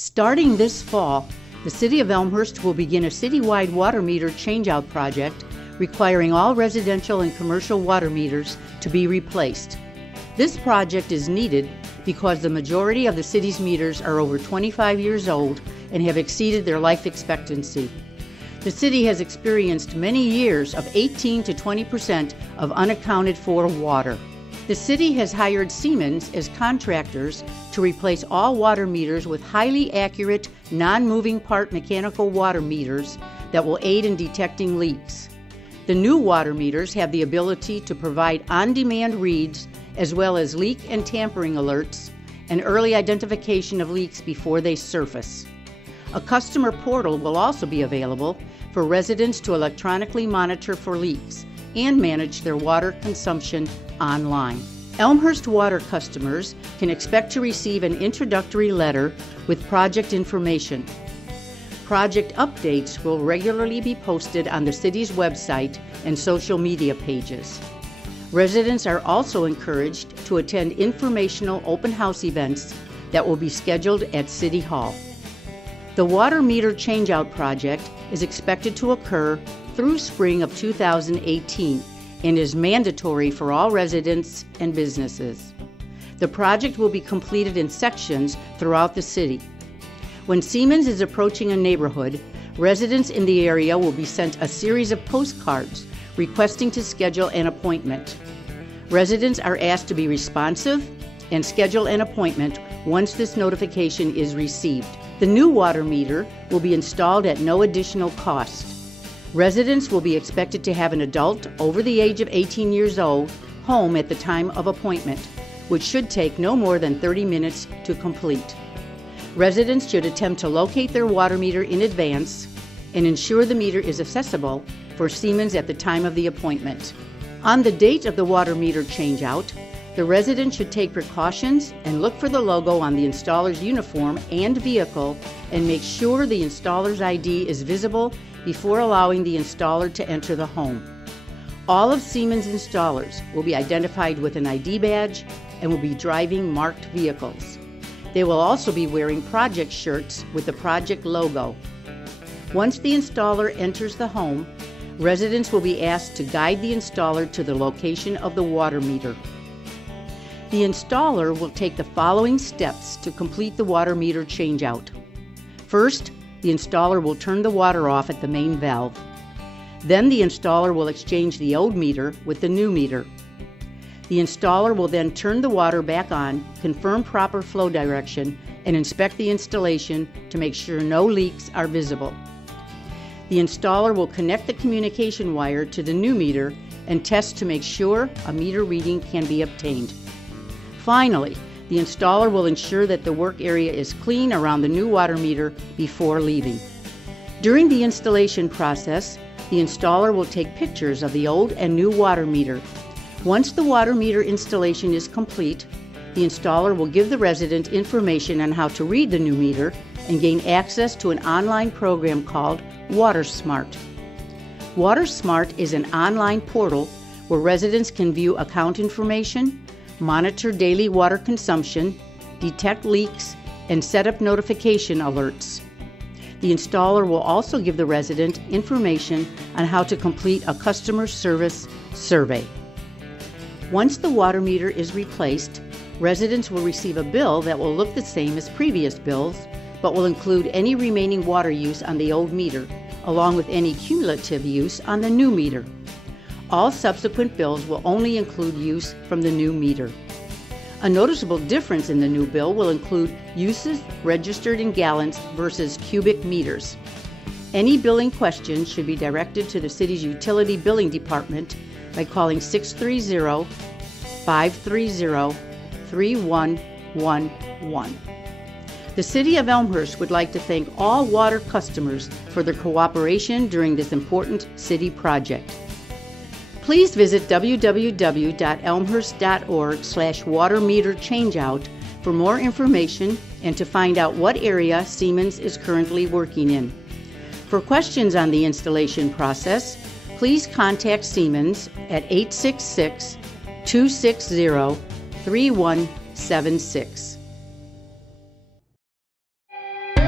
Starting this fall, the City of Elmhurst will begin a citywide water meter changeout project requiring all residential and commercial water meters to be replaced. This project is needed because the majority of the city's meters are over 25 years old and have exceeded their life expectancy. The city has experienced many years of 18 to 20% of unaccounted for water. The city has hired Siemens as contractors to replace all water meters with highly accurate, non-moving part mechanical water meters that will aid in detecting leaks. The new water meters have the ability to provide on-demand reads as well as leak and tampering alerts and early identification of leaks before they surface. A customer portal will also be available for residents to electronically monitor for leaks and manage their water consumption online. Elmhurst water customers can expect to receive an introductory letter with project information. Project updates will regularly be posted on the city's website and social media pages. Residents are also encouraged to attend informational open house events that will be scheduled at City Hall. The water meter changeout project is expected to occur through spring of 2018 and is mandatory for all residents and businesses. The project will be completed in sections throughout the city. When Siemens is approaching a neighborhood, residents in the area will be sent a series of postcards requesting to schedule an appointment. Residents are asked to be responsive and schedule an appointment once this notification is received. The new water meter will be installed at no additional cost. Residents will be expected to have an adult over the age of 18 years old home at the time of appointment, which should take no more than 30 minutes to complete. Residents should attempt to locate their water meter in advance and ensure the meter is accessible for Siemens at the time of the appointment. On the date of the water meter changeout, the resident should take precautions and look for the logo on the installer's uniform and vehicle and make sure the installer's ID is visible before allowing the installer to enter the home. All of Siemens installers will be identified with an ID badge and will be driving marked vehicles. They will also be wearing project shirts with the project logo. Once the installer enters the home, residents will be asked to guide the installer to the location of the water meter. The installer will take the following steps to complete the water meter changeout. First, the installer will turn the water off at the main valve. Then the installer will exchange the old meter with the new meter. The installer will then turn the water back on, confirm proper flow direction, and inspect the installation to make sure no leaks are visible. The installer will connect the communication wire to the new meter and test to make sure a meter reading can be obtained. Finally, the installer will ensure that the work area is clean around the new water meter before leaving. During the installation process, the installer will take pictures of the old and new water meter. Once the water meter installation is complete, the installer will give the resident information on how to read the new meter and gain access to an online program called WaterSmart. WaterSmart is an online portal where residents can view account information, monitor daily water consumption, detect leaks, and set up notification alerts. The installer will also give the resident information on how to complete a customer service survey. Once the water meter is replaced, residents will receive a bill that will look the same as previous bills, but will include any remaining water use on the old meter, along with any cumulative use on the new meter. All subsequent bills will only include use from the new meter. A noticeable difference in the new bill will include uses registered in gallons versus cubic meters. Any billing questions should be directed to the city's utility billing department by calling 630-530-3111. The City of Elmhurst would like to thank all water customers for their cooperation during this important city project. Please visit www.elmhurst.org/water-meter-changeout for more information and to find out what area Siemens is currently working in. For questions on the installation process, please contact Siemens at 866-260-3176.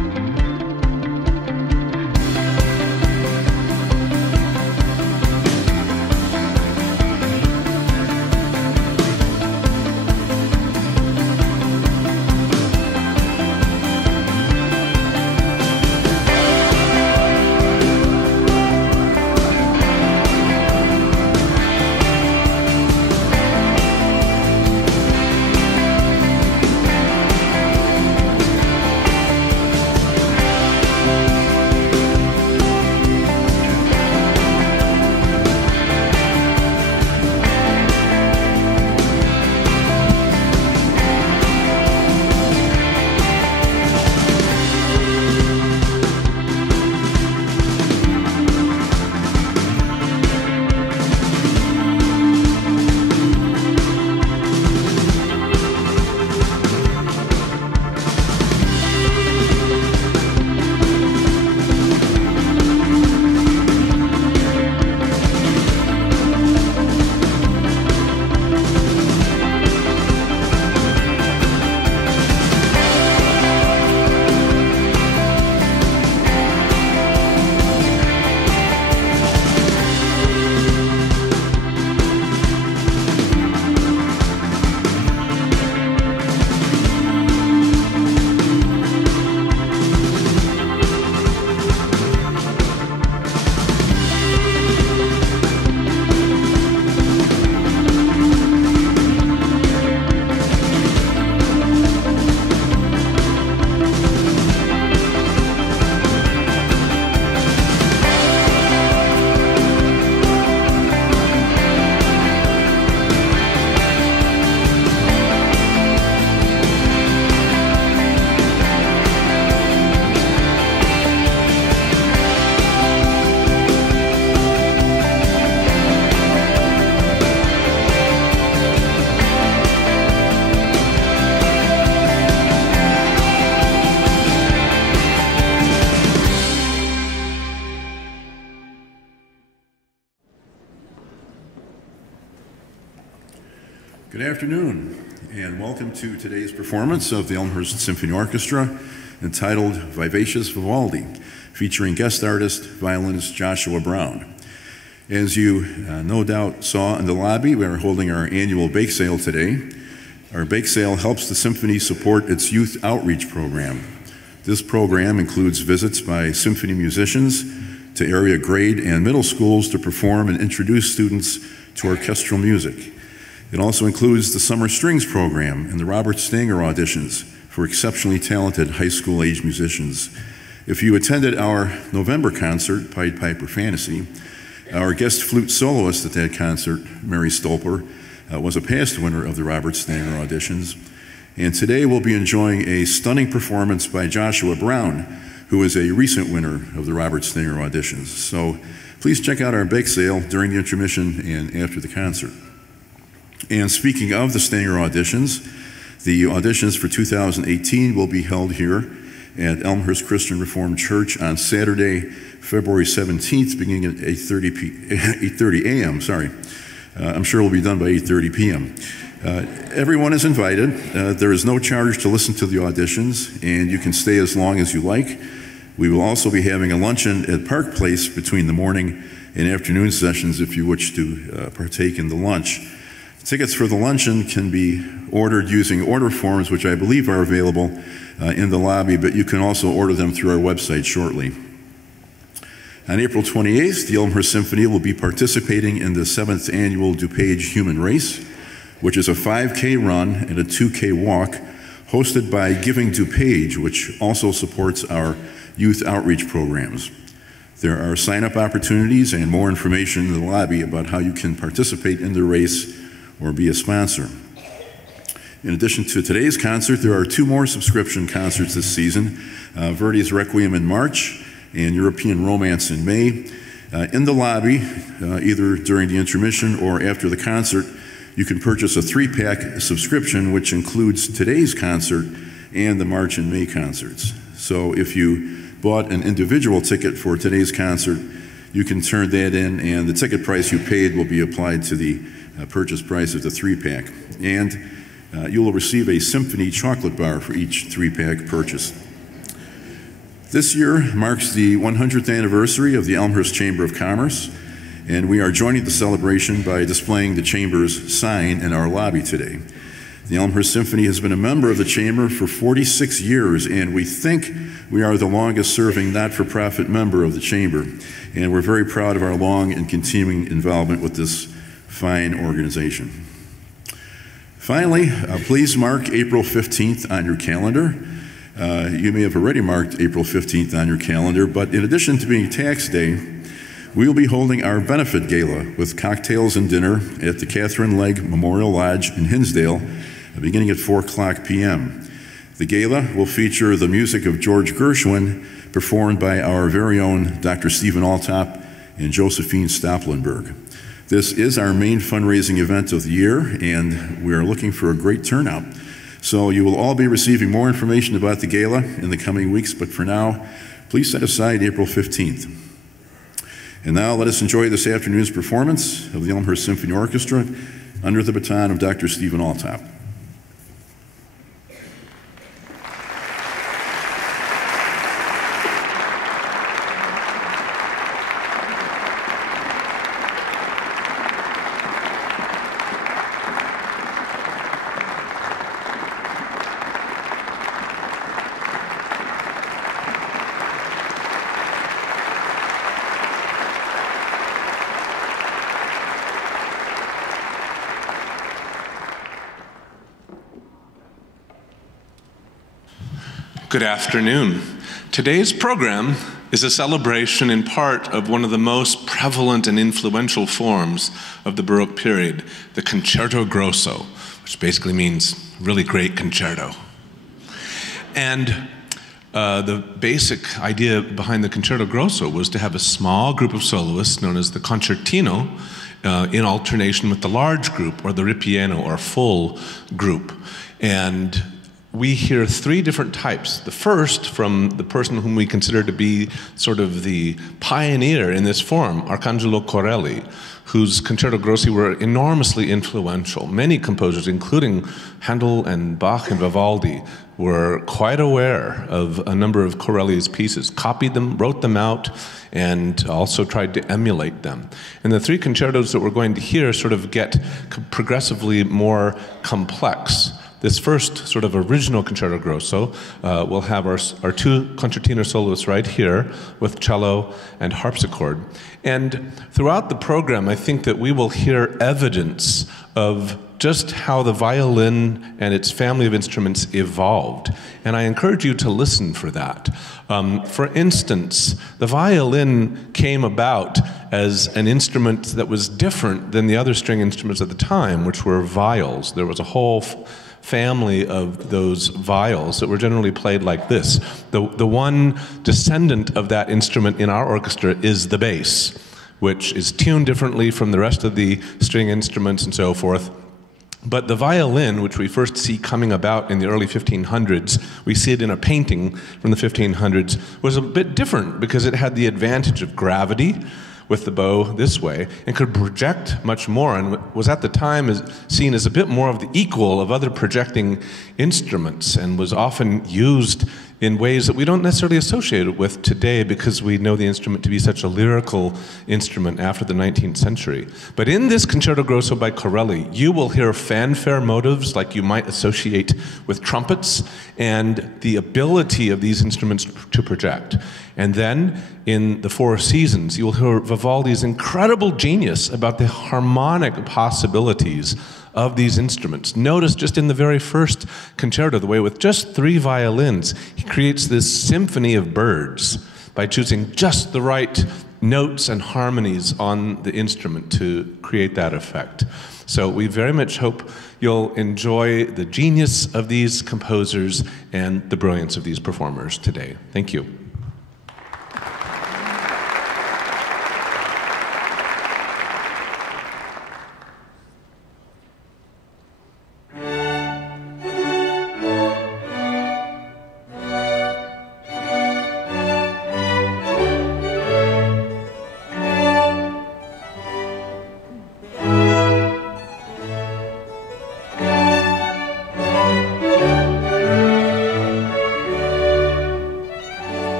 Good afternoon, and welcome to today's performance of the Elmhurst Symphony Orchestra entitled Vivacious Vivaldi, featuring guest artist, violinist Joshua Brown. As you no doubt saw in the lobby, we are holding our annual bake sale today. Our bake sale helps the Symphony support its youth outreach program. This program includes visits by symphony musicians to area grade and middle schools to perform and introduce students to orchestral music. It also includes the Summer Strings program and the Robert Stanger auditions for exceptionally talented high school age musicians. If you attended our November concert, Pied Piper Fantasy, our guest flute soloist at that concert, Mary Stolper, was a past winner of the Robert Stanger auditions. And today we'll be enjoying a stunning performance by Joshua Brown, who is a recent winner of the Robert Stanger auditions. So please check out our bake sale during the intermission and after the concert. And speaking of the Stanger auditions, the auditions for 2018 will be held here at Elmhurst Christian Reformed Church on Saturday, February 17th, beginning at 8:30 a.m. I'm sure we'll be done by 8:30 p.m. Everyone is invited. There is no charge to listen to the auditions, and you can stay as long as you like. We will also be having a luncheon at Park Place between the morning and afternoon sessions if you wish to partake in the lunch. Tickets for the luncheon can be ordered using order forms, which I believe are available in the lobby, but you can also order them through our website shortly. On April 28th, the Elmhurst Symphony will be participating in the 7th annual DuPage Human Race, which is a 5K run and a 2K walk hosted by Giving DuPage, which also supports our youth outreach programs. There are sign-up opportunities and more information in the lobby about how you can participate in the race or be a sponsor. In addition to today's concert, there are two more subscription concerts this season, Verdi's Requiem in March and European Romance in May. In the lobby, either during the intermission or after the concert, you can purchase a 3-pack subscription which includes today's concert and the March and May concerts. So if you bought an individual ticket for today's concert, you can turn that in and the ticket price you paid will be applied to the purchase price of the 3-pack. And you will receive a Symphony chocolate bar for each 3-pack purchase. This year marks the 100th anniversary of the Elmhurst Chamber of Commerce, and we are joining the celebration by displaying the Chamber's sign in our lobby today. The Elmhurst Symphony has been a member of the Chamber for 46 years, and we think we are the longest-serving not-for-profit member of the Chamber, and we're very proud of our long and continuing involvement with this fine organization. Finally, please mark April 15th on your calendar. You may have already marked April 15th on your calendar, but in addition to being tax day, we will be holding our benefit gala with cocktails and dinner at the Catherine Legg Memorial Lodge in Hinsdale, beginning at 4:00 p.m. The gala will feature the music of George Gershwin, performed by our very own Dr. Stephen Altop and Josephine Stoplenberg. This is our main fundraising event of the year, and we are looking for a great turnout. So you will all be receiving more information about the gala in the coming weeks, but for now, please set aside April 15th. And now let us enjoy this afternoon's performance of the Elmhurst Symphony Orchestra under the baton of Dr. Stephen Altop. Good afternoon. Today's program is a celebration in part of one of the most prevalent and influential forms of the Baroque period, the concerto grosso, which basically means really great concerto. And the basic idea behind the concerto grosso was to have a small group of soloists known as the concertino in alternation with the large group or the ripieno or full group. And we hear three different types. The first from the person whom we consider to be sort of the pioneer in this form, Arcangelo Corelli, whose concerto grossi were enormously influential. Many composers, including Handel and Bach and Vivaldi, were quite aware of a number of Corelli's pieces, copied them, wrote them out, and also tried to emulate them. And the three concertos that we're going to hear sort of get progressively more complex. This first sort of original concerto grosso will have our two concertina soloists right here with cello and harpsichord. And throughout the program, I think that we will hear evidence of just how the violin and its family of instruments evolved. And I encourage you to listen for that. For instance, the violin came about as an instrument that was different than the other string instruments at the time, which were viols. There was a whole family of those viols that were generally played like this. The one descendant of that instrument in our orchestra is the bass, which is tuned differently from the rest of the string instruments and so forth. But the violin, which we first see coming about in the early 1500s, we see it in a painting from the 1500s, was a bit different because it had the advantage of gravity with the bow this way, and could project much more, and was at the time seen as a bit more of the equal of other projecting instruments, and was often used in ways that we don't necessarily associate it with today because we know the instrument to be such a lyrical instrument after the 19th century. But in this Concerto Grosso by Corelli, you will hear fanfare motives like you might associate with trumpets, and the ability of these instruments to project. And then in the Four Seasons, you will hear Vivaldi's incredible genius about the harmonic possibilities of these instruments. Notice just in the very first concerto, the way with just three violins, he creates this symphony of birds by choosing just the right notes and harmonies on the instrument to create that effect. So we very much hope you'll enjoy the genius of these composers and the brilliance of these performers today. Thank you.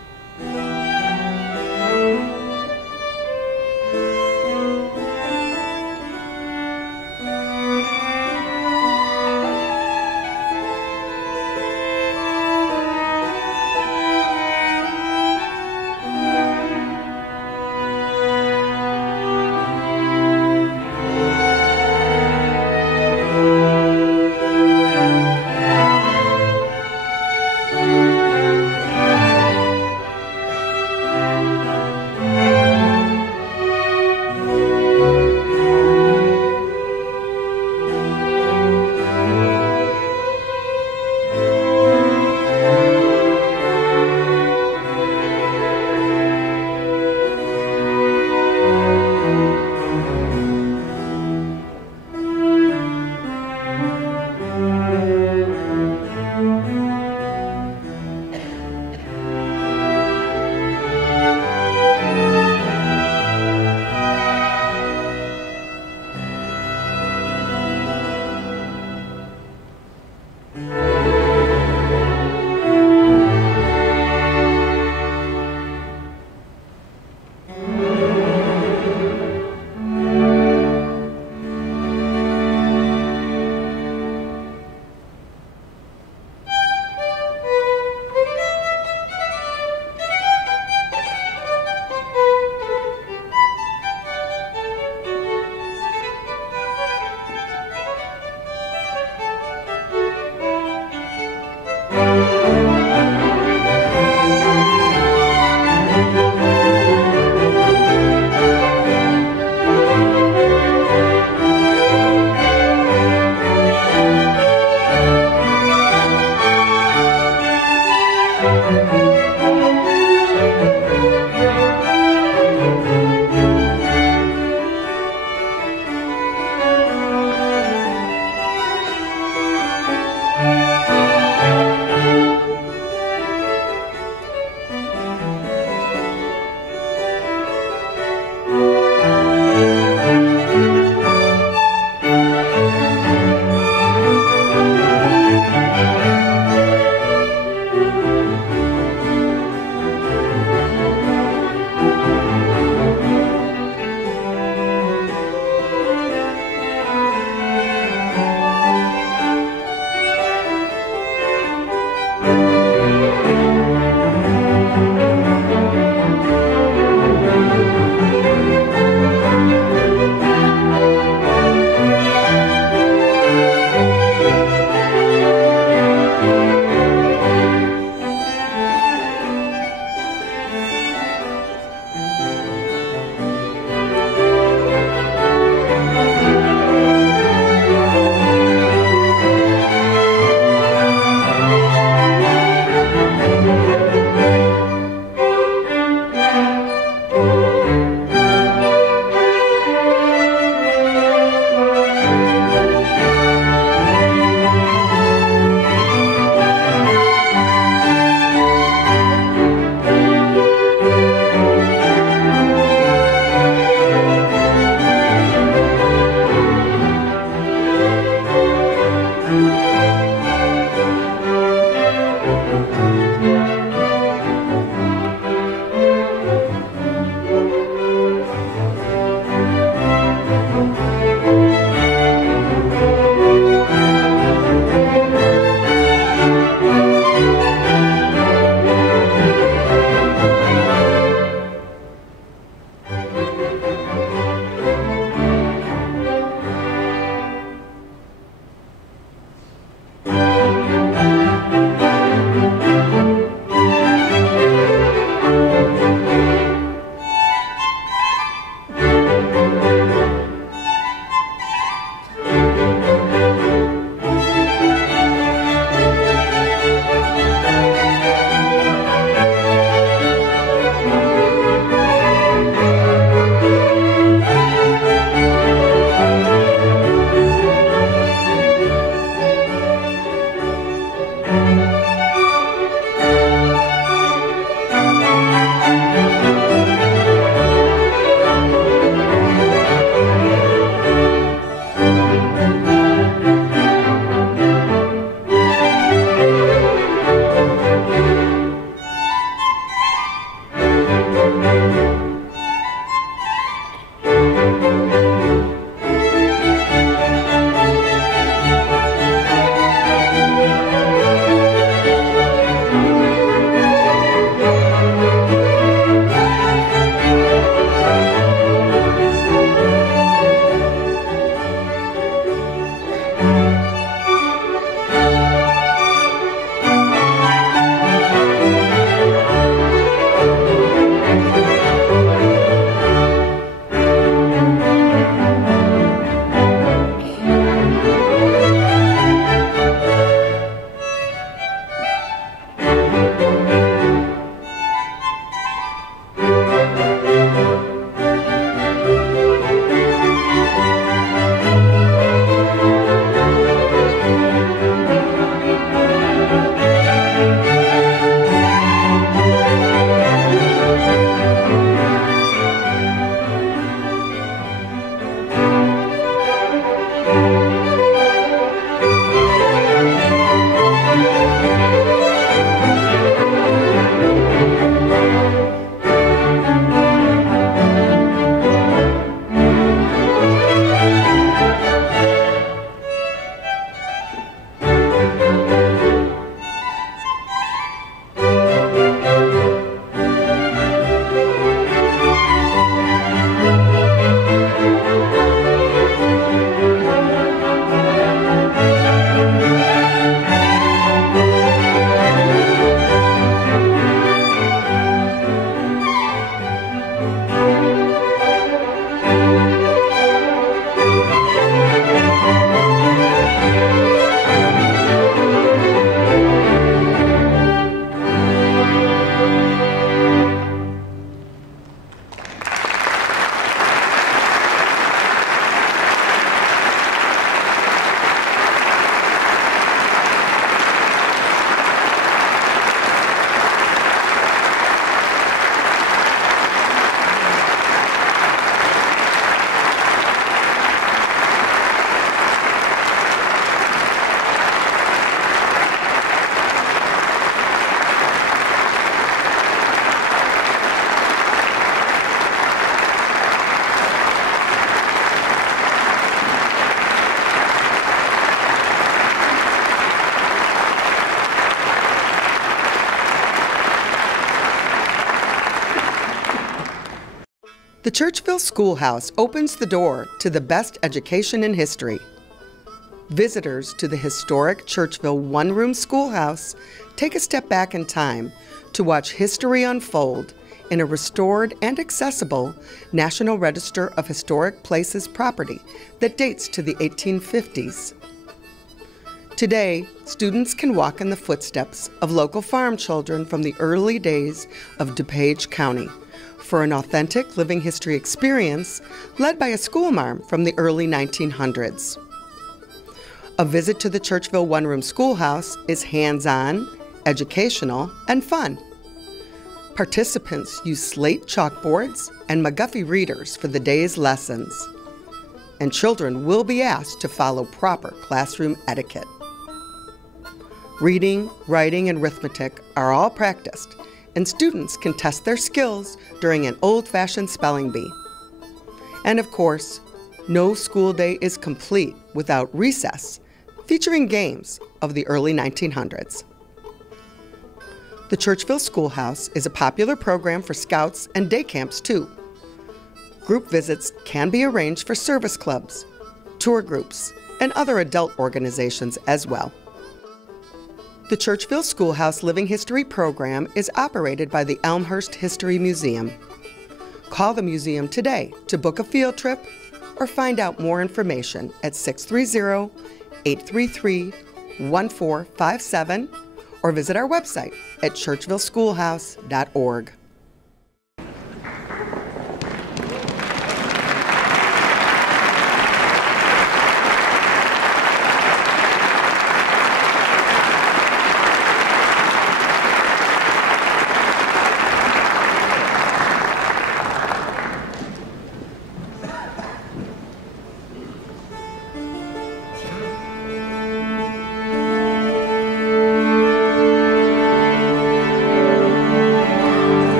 The Churchville Schoolhouse opens the door to the best education in history. Visitors to the historic Churchville one-room schoolhouse take a step back in time to watch history unfold in a restored and accessible National Register of Historic Places property that dates to the 1850s. Today, students can walk in the footsteps of local farm children from the early days of DuPage County for an authentic living history experience led by a schoolmarm from the early 1900s. A visit to the Churchville one-room schoolhouse is hands-on, educational, and fun. Participants use slate chalkboards and McGuffey readers for the day's lessons, and children will be asked to follow proper classroom etiquette. Reading, writing, and arithmetic are all practiced, and students can test their skills during an old-fashioned spelling bee. And of course, no school day is complete without recess, featuring games of the early 1900s. The Churchville Schoolhouse is a popular program for scouts and day camps too. Group visits can be arranged for service clubs, tour groups, and other adult organizations as well. The Churchville Schoolhouse Living History program is operated by the Elmhurst History Museum. Call the museum today to book a field trip or find out more information at 630-833-1457 or visit our website at churchvilleschoolhouse.org.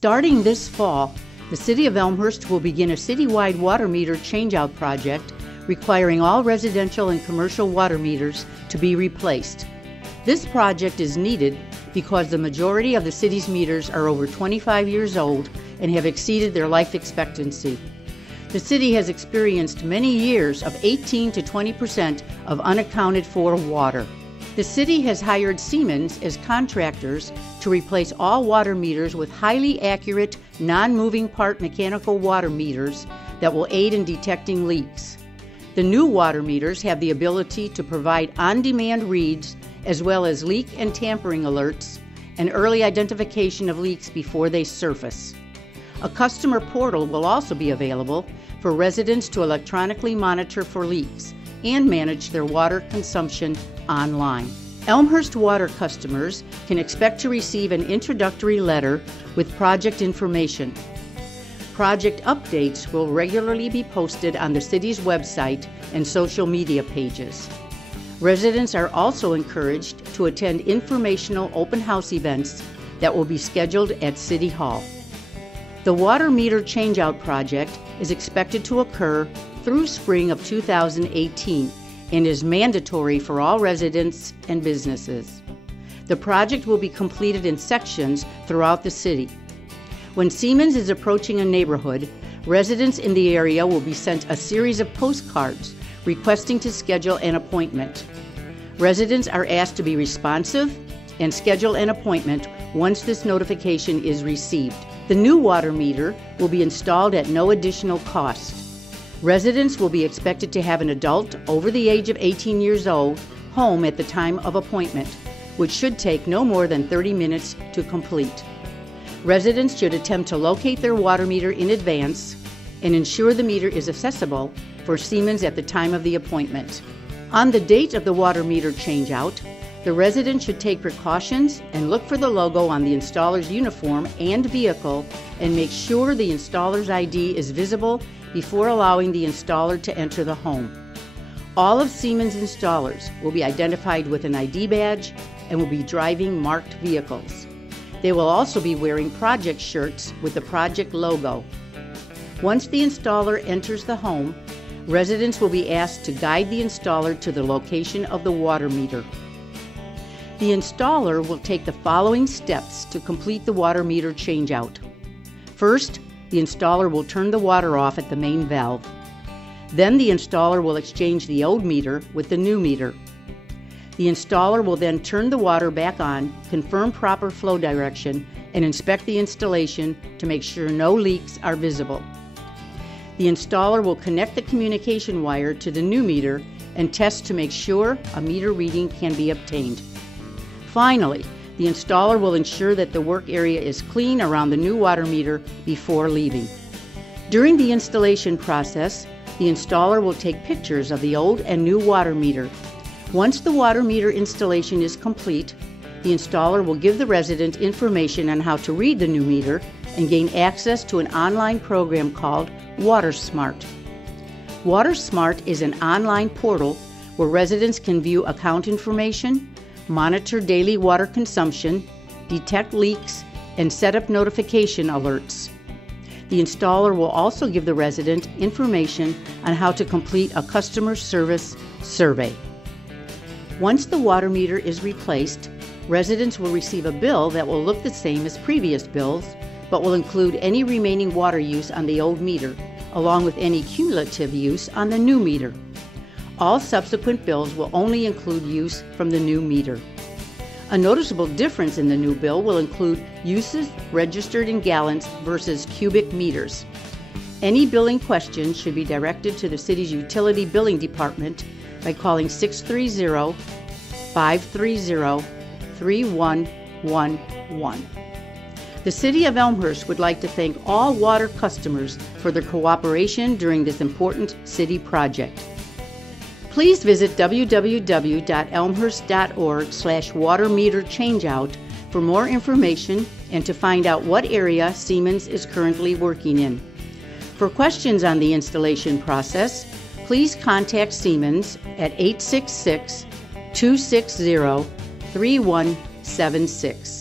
Starting this fall, the City of Elmhurst will begin a citywide water meter changeout project requiring all residential and commercial water meters to be replaced. This project is needed because the majority of the city's meters are over 25 years old and have exceeded their life expectancy. The city has experienced many years of 18 to 20% of unaccounted for water. The city has hired Siemens as contractors to replace all water meters with highly accurate, non-moving part mechanical water meters that will aid in detecting leaks. The new water meters have the ability to provide on-demand reads as well as leak and tampering alerts and early identification of leaks before they surface. A customer portal will also be available for residents to electronically monitor for leaks and manage their water consumption online. Elmhurst water customers can expect to receive an introductory letter with project information. Project updates will regularly be posted on the city's website and social media pages. Residents are also encouraged to attend informational open house events that will be scheduled at City Hall. The water meter changeout project is expected to occur through spring of 2018 and is mandatory for all residents and businesses. The project will be completed in sections throughout the city. When Siemens is approaching a neighborhood, residents in the area will be sent a series of postcards requesting to schedule an appointment. Residents are asked to be responsive and schedule an appointment once this notification is received. The new water meter will be installed at no additional cost. Residents will be expected to have an adult over the age of 18 years old home at the time of appointment, which should take no more than 30 minutes to complete. Residents should attempt to locate their water meter in advance and ensure the meter is accessible for Siemens at the time of the appointment. On the date of the water meter changeout, the resident should take precautions and look for the logo on the installer's uniform and vehicle and make sure the installer's ID is visible before allowing the installer to enter the home. All of Siemens installers will be identified with an ID badge and will be driving marked vehicles. They will also be wearing project shirts with the project logo. Once the installer enters the home, residents will be asked to guide the installer to the location of the water meter. The installer will take the following steps to complete the water meter changeout. First, the installer will turn the water off at the main valve. Then the installer will exchange the old meter with the new meter. The installer will then turn the water back on, confirm proper flow direction, and inspect the installation to make sure no leaks are visible. The installer will connect the communication wire to the new meter and test to make sure a meter reading can be obtained. Finally, the installer will ensure that the work area is clean around the new water meter before leaving. During the installation process, the installer will take pictures of the old and new water meter. Once the water meter installation is complete, the installer will give the resident information on how to read the new meter and gain access to an online program called WaterSmart. WaterSmart is an online portal where residents can view account information, monitor daily water consumption, detect leaks, and set up notification alerts. The installer will also give the resident information on how to complete a customer service survey. Once the water meter is replaced, residents will receive a bill that will look the same as previous bills, but will include any remaining water use on the old meter, along with any cumulative use on the new meter. All subsequent bills will only include use from the new meter. A noticeable difference in the new bill will include uses registered in gallons versus cubic meters. Any billing questions should be directed to the city's utility billing department by calling 630-530-3111. The City of Elmhurst would like to thank all water customers for their cooperation during this important city project. Please visit www.elmhurst.org/water-meter-changeout for more information and to find out what area Siemens is currently working in. For questions on the installation process, please contact Siemens at 866-260-3176.